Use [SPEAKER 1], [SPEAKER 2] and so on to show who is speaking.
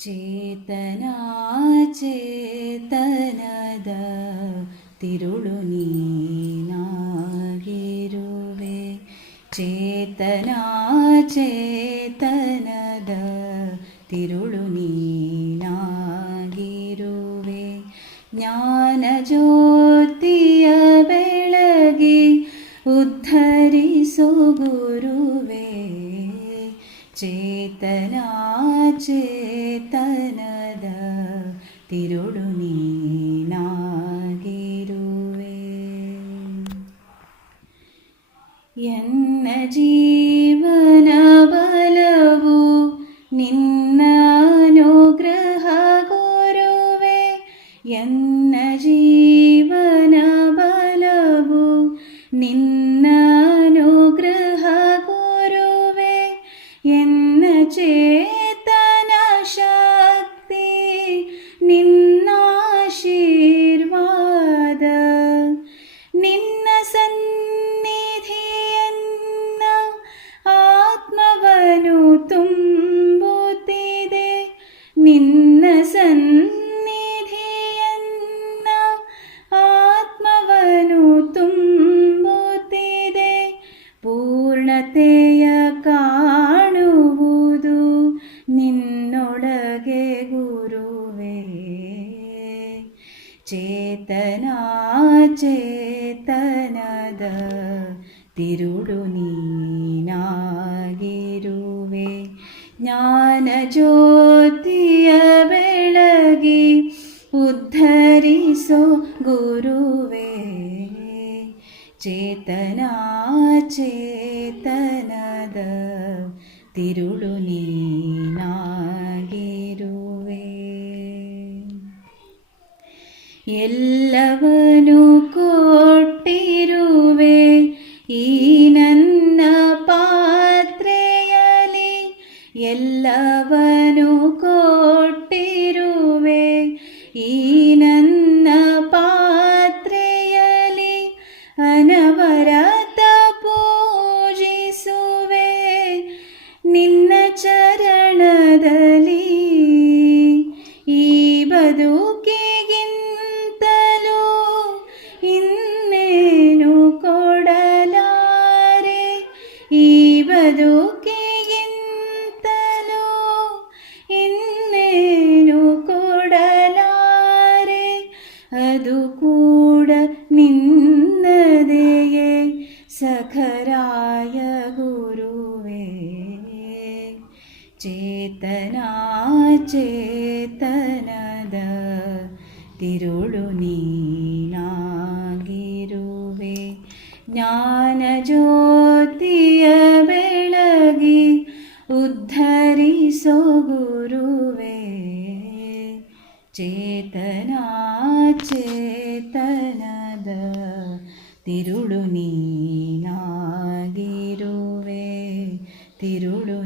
[SPEAKER 1] ചേതന ചേതനദ തിരുളു നീനാകിരുവേ. ചേതന ചേತನದ തിരുളു നീനാകിരുവേ. ജ്ഞಾನജ്ಯೋತಿಯ ಬೆಳಗಿ ಉದ್ಧರಿಸು ಗುರುವೇ ചേതന ചേ ತನದ ತಿರುಳು ನೀನಾಗಿರುವೆ ಎನ್ನ ಜೀವನ ಬಲವು ನಿನ್ನ ಅನುಗ್ರಹ ಗುರುವೆ ಎನ್ನ ಜೀವನ ಬಲವು ನಿನ್ನ ಅನುಗ್ರಹ ಗುರುವೆ ಎನ್ನ ಚೇ സന്നിധിയെന്ന ആത്മവനു നിന്നൊളകെ ഗുരുവേ. ചേതന ചേതനദ തിരുടു നീനാകിരുവേ. ജ്ഞാനജ്യോതിയവേ ഒഴുകി ഉദ്ധരിസോ ഗുരുവേ. ചേതനാ ചേതനദ തിരുളു നീനാകിരുവേ. ಎಲ್ಲವನು ಕೊಟ್ಟಿರುವೆ ಈ ಬದುಕಿಗಿಂತಲೂ ಇನ್ನೇನು ಕೊಡಲಾರೆ ಈ ಬದುಕಿಗಿಂತಲೂ ಇನ್ನೇನು ಕೊಡಲಾರೆ ಅದು ಕೂಡ ನಿನ್ನದೆಯೇ ಸಖರಾಯ ಗುರುವೇ चेतना चेतना ತಿರುಳು ನೀನಾಗಿರುವೆ ಜ್ಞಾನ ಜ್ಯೋತಿಯ ಬೆಳಗಿ ಉದ್ಧರಿಸೋ ಗುರುವೆ ಚೇತನ ಚೇತನದ ತಿರುಳು ನೀನಾಗಿರುವೆ ತಿರುಳು